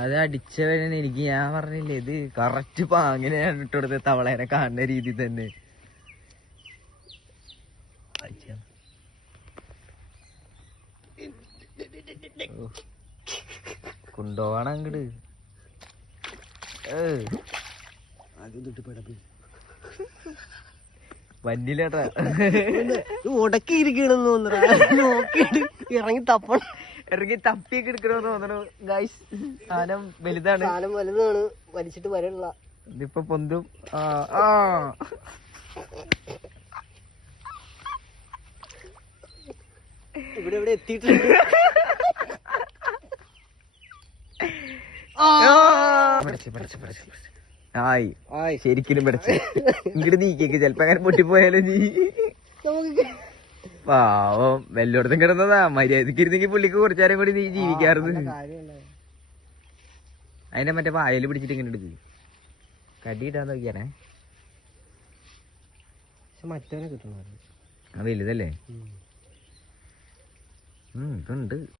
അത് അടിച്ചവനെ എനിക്ക് ഞാൻ പറഞ്ഞില്ലേ ഇത് കറക്റ്റ് പാങ്ങിനെയാണ് ഇട്ടുകൊടുത്ത തവളേനെ കാണുന്ന രീതി തന്നെ. കൊണ്ടുപോകണം അങ്ങട്. വന്നില്ലേട്ടാ ഉടക്കിയിരിക്കണെന്ന് തോന്നുന്നു. നോക്കിയിട്ട് ഇറങ്ങി തപ്പിയൊക്കെ എടുക്കണമെന്ന് തോന്നണു ഗൈസ്. സാധനം വലുതാണ്, സാധനം വലുതാണ്, വലിച്ചിട്ട് വരല്ല. ഇതിപ്പോ പൊന്തും. ഇവിടെ എത്തിയിട്ടുണ്ട്. ശരിക്കും പഠിച്ചു ഇങ്ങോട്ട് നീക്കിയേക്ക് ചെലപ്പോ അങ്ങനെ പൊട്ടിപ്പോയാലോ നീ. പാവം വല്ലോടത്തും കിടന്നതാ. മര്യാദക്ക് ഇരുന്നെങ്കിൽ പുള്ളിക്ക് കുറച്ചാരം കൂടി നീ ജീവിക്കാറുണ്ട്. അതിന്റെ മറ്റേ വായല് പിടിച്ചിട്ട് ഇങ്ങനെ എടുക്കും. കടിയിടാൻ നോക്കിയാണേ. മറ്റവനെ കിട്ടണ വലുതല്ലേ. ഇതുണ്ട്.